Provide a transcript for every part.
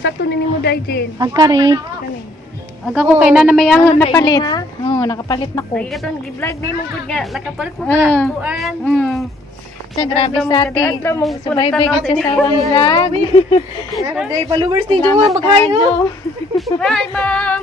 Sakto ni mo dai din. Agkari. Kani. Aga ko kay na may ahon na palit. Oo, nakapalit na ko. Lagi ka tong gi-vlog ni mo gud nga nakapalit mo Ah. ka kuan. Sa grabe sa ati. Kadadla mong Sabay-bay ka sa awang vlog. Pero day followers ni Jowa maghayo. Hi ma'am.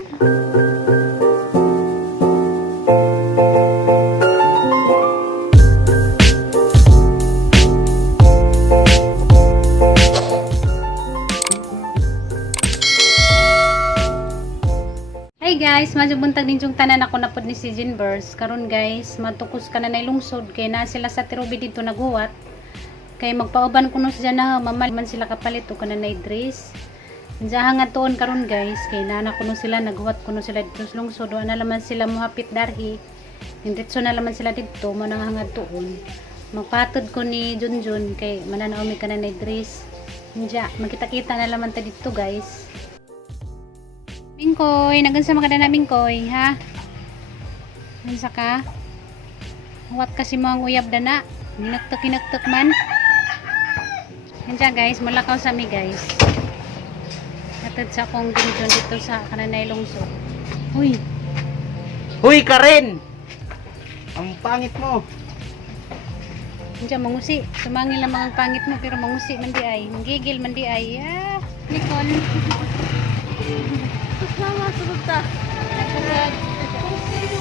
Hey guys, medyo buntag din yung tanan ako na pod ni si Jinbers. Karon guys, matukos ka na na lungsod kay na sila sa Tirobi dito naghuwat. Kay magpauban kuno siya na mamal man sila kapalit o kana na dress. Diya nga tuon karon guys, kay na kuno sila naghuwat kuno sila dito sa lungsod. Wa na laman sila mohapit darhi. Diretso na laman sila dito mo nang hangad tuon. Magpatod ko ni Junjun kay mananaw mi kana na dress. Diya, magkita-kita na laman ta dito guys. Mingkoy, nagansa makada na Mingkoy, ha? Gansa ka? Huwat kasi mo ang uyab dana. Hinaktok man. Gansa guys, malakaw sa mi guys. Atad sa akong ginjon dito sa kananay lungsod. Uy! Huy Karen! Ang pangit mo. Gansa mangusi. Sumangil lang mga pangit mo pero mangusi man di ay. Manggigil man di ay. Ah, Nicole. Sama sulod ta.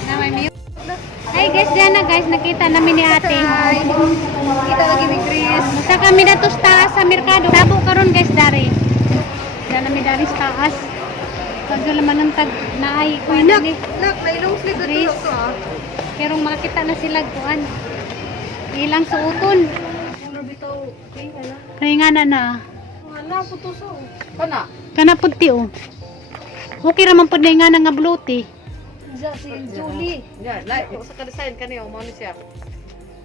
Na may mute. Hi guys, diyan na guys, nakita namin ni ate. Hi. Kita lagi ni Chris. Sa kami na to taas sa merkado. Tabo karon guys dari. Diyan namin dari sa taas. Pag laman ng tag naay ko Nak, ni. nak, may long sleeve na Chris. tulog to ah. Kerong makita na sila kuan. Ilang suoton. Ano bitaw? Okay, wala. Kaya nga na. Wala po to so. Kana. Kana puti oh. Okay raman pud nga nga bluti. Diya si Julie. Ya, like sa ka-design kaniya mo ni siya.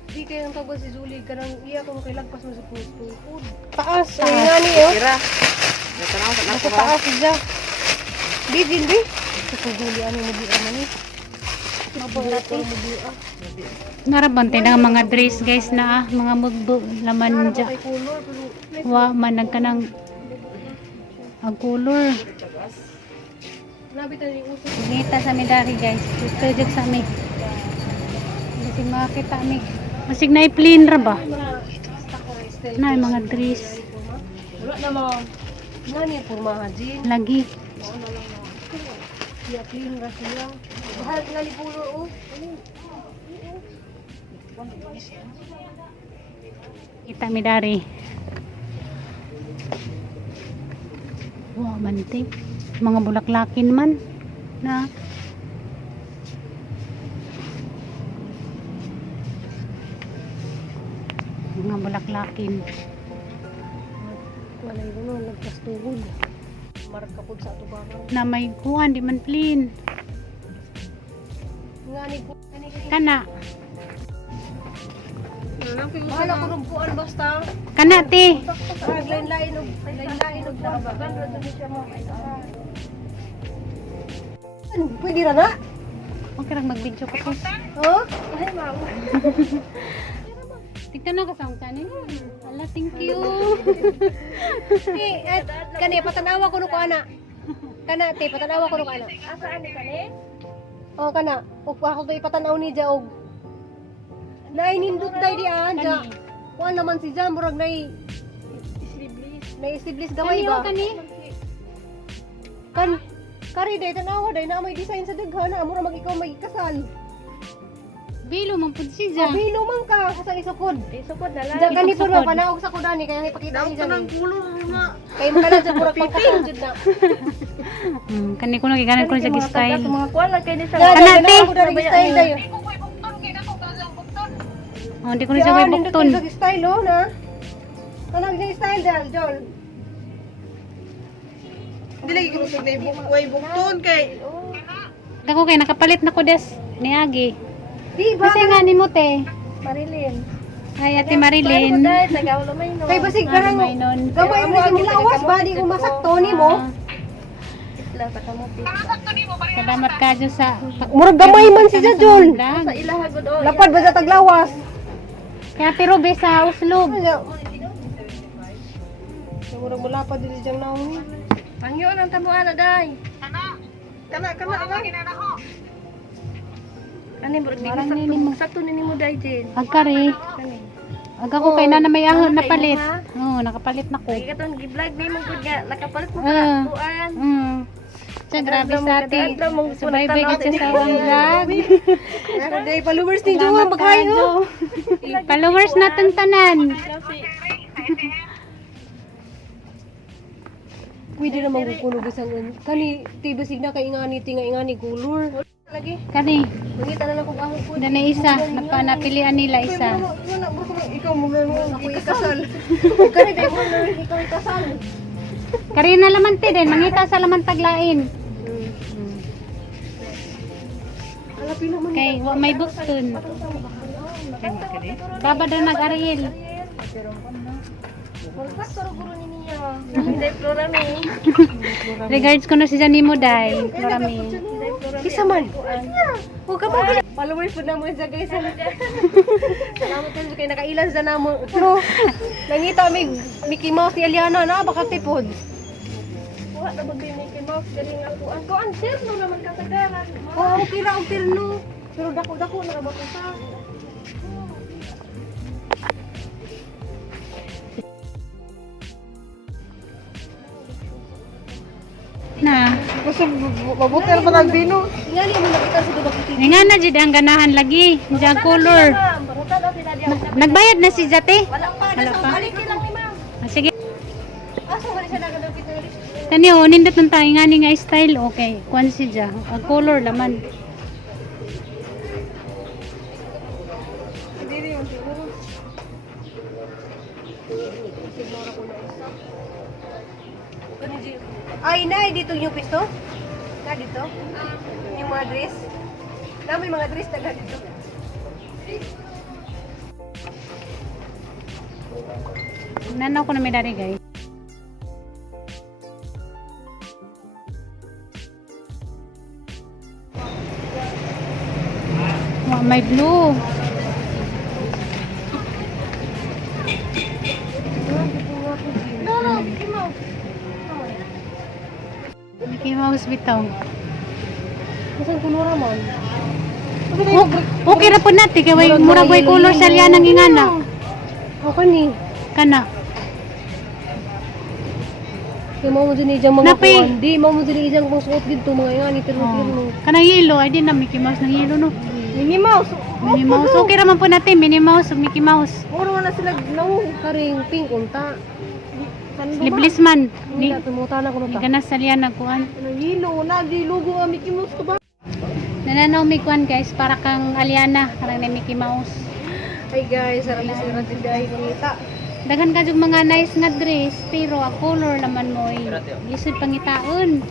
Di kayo ang tawag si Julie. Karang iya ko makilagpas mo sa food. Taas. Ay nga ni oh. Kira. Natanaw sa Nasa nako. taas siya. Di din di. Sa Julie ano mo di man ni. Mabulati mo di ah. Narabante na mga dress guys na mga mugbo laman dya. Kay color pero Wa man nagkanang ang color. labi ta ni uso. Ngita sa medari guys. Ito dyan sa mi. Kasi makakita mi. Masig na i-plain ra ba? Na mga dress. Wala na mo. Nani pormahan din. Lagi. Siya clean ra siya. Bahal nga ni color oh. Kita mi dari. Wow, mantik. Mga bulaklakin man na mga bulaklakin. Wala yun no, nagkastuhod. Marka po sa atubangan. Na may kuhan, di man plain. Nga ni po. Kana. Bahala ko rumpuan basta. Kana te. Sa lain-lain og nakabagan ra dun siya mo. Pwede ra na? Okay lang mag-video ko po. Oh? Ay ma'am. Tignan na ka sa channel. Ala, thank you. Kani patanawa ko no ko ana. Kana te patanawa ko no ko ana. Asaan ni kani? Oh kana. Ug ako kay patanaw ni ja og nainindot day di an ja. Kuan naman si Jam murag nay isiblis gamay ba? Kani? Kan kari day tanawa day na may design sa daghan amo ra mag ikaw may kasal. Bilo man pud si Ja. Bilo man ka sa isukod. Isukod na lang. Ja kani pud Isukod. panaog sa kudani kaya ipakita ni Jam. kulor na. Kay makala jud murag pangkasal jud na. Kani ko na kanan ko sa style. Mga kuwala kay ni sa. Kana, te. Ako dari style dayo. Oh, di ko na siya way bukton. Sa style oh na. Kanang ni style dal Jol. Hindi lagi ko sa way bukton kay. Dako kay nakapalit na ko des ni Agi. Di ba? Kasi nga ni mo te. Marilyn. Ay ate Marilyn. Nagawlo may no. Kay basig garang May nun. gamay mo sa nilawas ba di ko masakto nimo. Isla sa kamuti. Salamat ka dyan sa Murag gamay man si Jol. Sa ilaha gud o. Lapad ba sa taglawas? Kaya pero be sa Uslob. Murag mulapad din si Jang naon. Yun ang tamuan na day. Kana Ani mo Parang nini mo. sakto nini mo day din. Agkari. Kani. Aga ko kay na may ahon na Ano kayo, palit. ha? Oo, nakapalit na ko. Ay katon gi-vlog ni mo gud nga nakapalit mo Ah. ka kuan. Siya, grabe sa atin. Kadaan mo Subaybay gid siya sa awang vlog. Pero day followers ni Jowa maghayo. Followers natin tanan. Pwede naman kukunog isang kani tibasig na kay ingani tinga ingani gulur. Lagi. Kani, Mangita na lang kung ahon po. na isa. Napilian nila isa. Ikaw mo na ako ikasal. Kani day mo na ikaw ikasal. Kari na lamante din. Mangita sa laman taglain. Alapin naman. Kay, wa may bukton. Baba daw nag-ariel. Hindi programi. Regards ko na si Janimo Day. Marami. Isa man. Huwag ka ba? Followers po na mo sa guys. Salamat kayo kay nakailan sa namo. Pero nangita may Mickey Mouse ni Aliana na baka tipod. Kuha na ba din kay Mouse galing ako. Ang kuan sir no naman kasagaran. Oh, okay ra og terno. Pero dako-dako na ba ko sa. Na. Gusto mabuter pa nagbino. Ngali mo nakita sa dubak TV. Nga na jud ang ganahan lagi. Diyan color. Baruta daw sila diya. Nagbayad na si Jate. Wala pa. Wala pa. Balik lang ni ma'am. Sige. Asa ba siya nagadog kita? Kani o, nindot ng tayo nga ni nga style. Okay. Kuan si Ja. Ang color laman. Ay, nay, dito yung pisto? Na dito? Yung mga dress? Na, may mga dress na dito. Nanaw ko na may dari guys. Wow, may blue. Mickey Mouse bitaw. Masang kulura man? Okay ra po natin kay way murag way color sa liyan ng ingana. Ako ni. Kana. Kaya mo dyan ijang mga Napay. kuwan. Di, mo dyan ijang mga suot dito mga yan. Iterno-tirno. Kanang yellow, ay din na Mickey Mouse ng yellow no. Minnie Mouse. Minnie Mouse. Okay ra man po natin Minnie Mouse ug Mickey Mouse. Muro na sila gnaw. Karing pink unta. Liblis man. Ni Hindi, tumutan ako na ta. ganas sa liyan nagkuan. Hilo na, di lugo ang Mickey Mouse ko ba? Nananaw mi kuan guys para kang Aliana karang na Mickey Mouse. Ay guys, sarap na sila natin dahil kumita. Daghan ka jud mga nice nga dress pero ang color naman mo ay lisod pangitaon.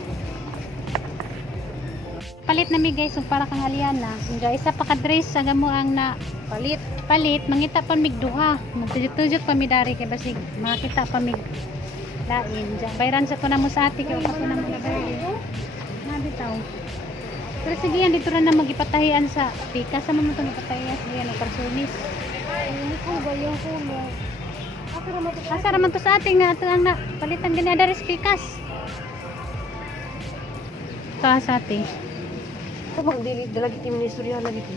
Palit na mi guys ug para kang Aliana. Nga isa pa ka dress sa gamo ang na palit mangita pa mig duha. Magtujot-tujot pa mi dari kay basig makita pa mig lain. Diyan bayran sa ko na mo sa ati kay upa ko na mga dari. Na bitaw. Pero sige yan dito ra na magipatahian sa pika sa mga itong ipatahian sa yan o karsunis. Hindi ko ba yung kulo? Asa raman to sa ating nga ito ang na palitan ganyan ada pikas. Ito sa ating. Ito magdilit dalagi ti ministrya lagi ko.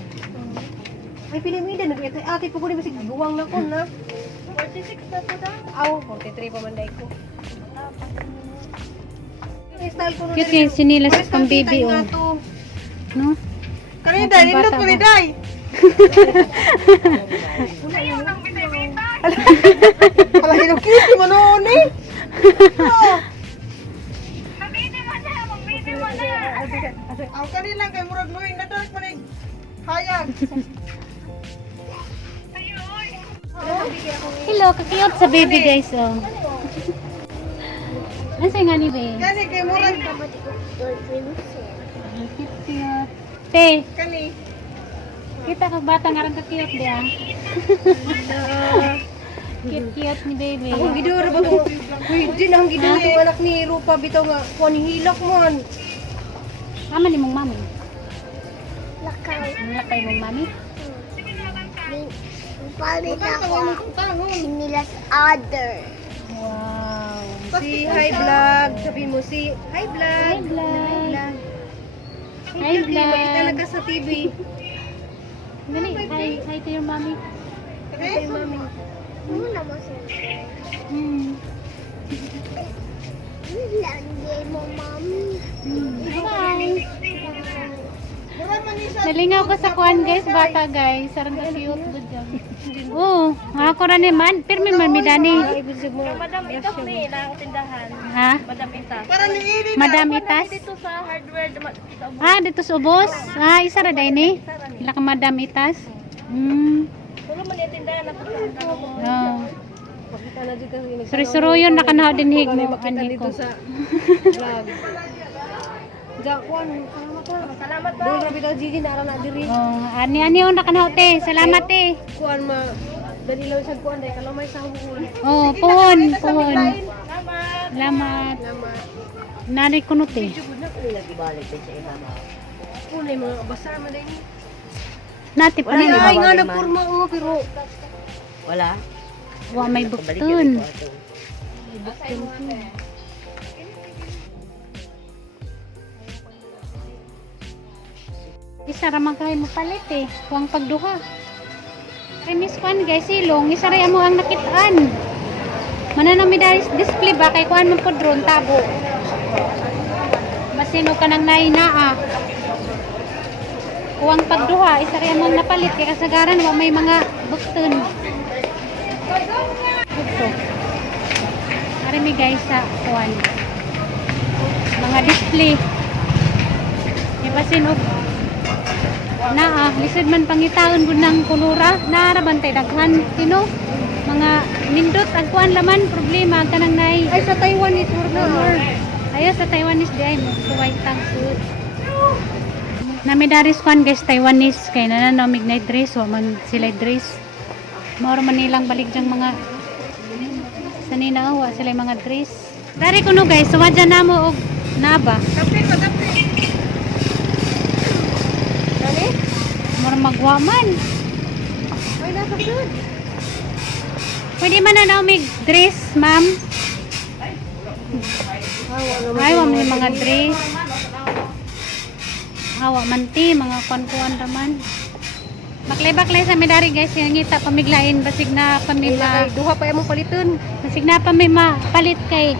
Ay pili mo ida nagkita ate ko ni basig guwang na ko na. 46 na to da. Aw, 43 pa man dai ko. Style ko na Cute yung sinilas pang baby oh. No? Kanina dai, nindot ko ni dai. Ala hinukit mo noon eh. Ang kanina kay murag luwing na dark man hayag. Hello, kakiyot sa baby guys oh. Nasa nga ni babe? Kani kay murag Cute. Te, kani. kita kag bata nga rin kakiyot di ah. Cute ni baby. Ako gidura ba to? Uy, din ang gidura yung anak ni Rupa bitaw nga kuan hilak man. Ama ni mong mami. Lakaw. Ang lakay mong mami. Palit Ako ako. ang tangon. Sinilas other. Wow. Si Hi Vlog. Sabi mo si Hi Vlog. Hi, vlog. Hi, Makita na vlog. ka sa TV. Dali, hi to your mommy. Hi, mami. Hmm. Bye. Nalingaw ko sa kuan guys, bata guys. Sarang cute good job. Oo, ako ra ni man, pirmi man mi dani. Madam Itas ni na tindahan. Ha? Madam Itas. Para liini na. Madam Itas. Dito sa hardware sa Ah, dito sa ubos. Ah, isa ra dai ni. Ila ka Madam Itas. Hmm. Tulo man yung tindahan na po sa Oh. Makita na dito kasi Suri-suruyon na kanaw din hig mo makita ani dito ko. sa vlog. Ja, kuan, Salamat ba? doon rabi daw Gigi na na diri. Oh, ani on na kanaw te. Salamat te. Kuan ma dali lang sa kuan dai kalamay sa hukul. Oh, puhon. Salamat. Salamat. Salamat. Nari kuno te. Kunay mga basar man dai ni. Nati pa Ay, ni. ay nga nagporma oh pero Wa may bukton. Isa ra man kayo mapalit eh. Huwag pagduha. Premis kuan guys, silong. Isa ra mo ang nakitaan. Mananami dahil display ba? Kay kuan mo po drone tabo. Masino ka nang nainaa. Huwag pagduha. Isa ra mo ang napalit. Kaya kasagaran wa may mga bukton. Ito. Marami guys sa kuan. Mga display. Ipasin og lisod man pangitaon gud ng kulura. Naaraban tay daghan tino. Mga nindot ang kuan laman problema kanang nay. ay sa Taiwan is Color. Ayo sa Taiwanese di ay mo white tank. Namidaris kuan guys Taiwanese kay nananamig na dress wa man sila dress. Mao man nilang baligdyang mga sanina wa sila mga dress. Dari kuno guys, suwadya namo og naba. Kapit pa kapit. Dali. Mura magwa man. Ay nasa sud. Pwede man na naumig dress, ma'am. Ay, wa man yung mga dress. Hawa man ti, mga kuan-kuan raman. Baklay-baklay sa medari guys, yung ngita pamiglain, basig na pamima. Kay duha pa imong paliton. Basig na pamima, palit kay.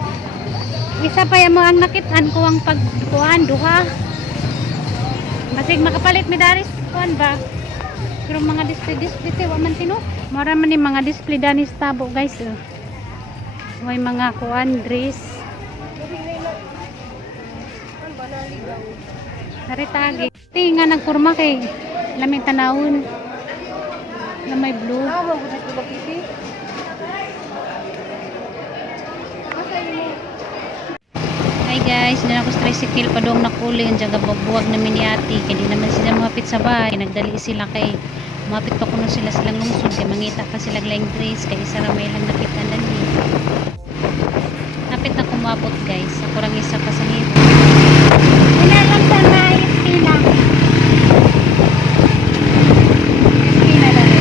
Isa pa mo ang nakitaan ko ang pagkuan, duha. Basig makapalit medari, kuan ba? Pero mga display wa man tino. Mara man ni mga display danis tabo guys. Oh. May mga kuan dress. Naritagi. Tinga nagkurma kay lamin tanawon. Na may blue. Ah, mo gud ko bakiti. Hi guys, din ako sa tricycle pa doong nakuli ang jaga buwag na miniati kaya di naman sila mahapit sa bahay nagdali sila kay mahapit pa kuno sila silang lungsod kay mangita pa sila laing dress kay isa ra may lang nakita dali napit na kumapot guys ako rang isa pa sa hito inalam sa may pila pila dali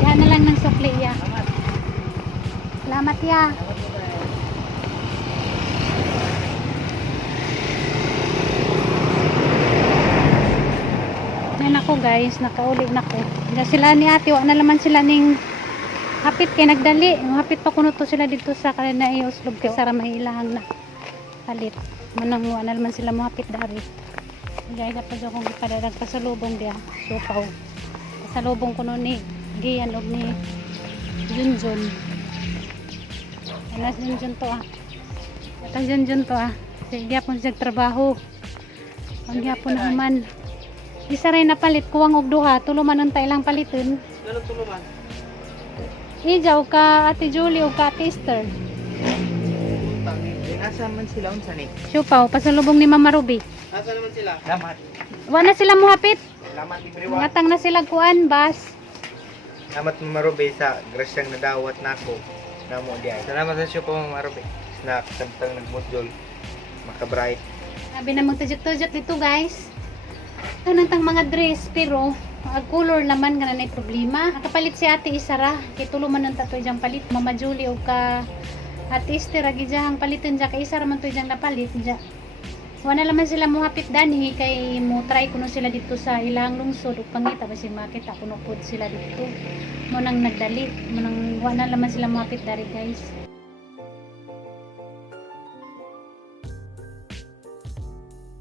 yan na lang ng sukli ya salamat ya. Yan ako guys, nakauli na ko. Sila ni ate, wa na laman sila ning hapit kay nagdali. Hapit pa kuno to sila dito sa kanina iuslog kay sara mahilahang na palit. Manang wa na laman sila mohapit dari. Guys, dapat jo kong ipadadag pasalubong dia. Supaw. Pasalubong kuno ni Gian og ni Junjun. Alas Junjun to ah. Atang Junjun to ah. Sige gyapon siya trabaho. Ang gyapon na man. Isa rin napalit kuwang og duha, tulo man ang tailang paliton. Ganun tuluman. Ijaw ka Ate Julie o ka Ate Esther. Asa man sila unsa ni? Siupaw, pasalubong ni Mama Ruby. Asa naman sila? Salamat. Wa na sila mohapit. Salamat everyone. Ngatang na sila kuan bas. Salamat Marube sa grasyang nadawat nako. Namo diay. Salamat sa siyo po Marube. Snack samtang nagmudjol. Maka-bright. Sabi na magtujot-tujot dito guys. Kanang tang mga dress pero Ang color naman nga na problema. Nakapalit si ate Isara. Kay tulo man ng tato ijang palit. Mama Julie o ka ate Esther agi jahang palitin dya. Kay Isara man to ijang napalit dya. Wala naman sila mo hapit dani. Kay mo try kuno sila dito sa ilang lungsod. O pangita ba si makita kuno pod sila dito. Mo nang nagdali. Mo nang wala naman sila mo hapit dari guys.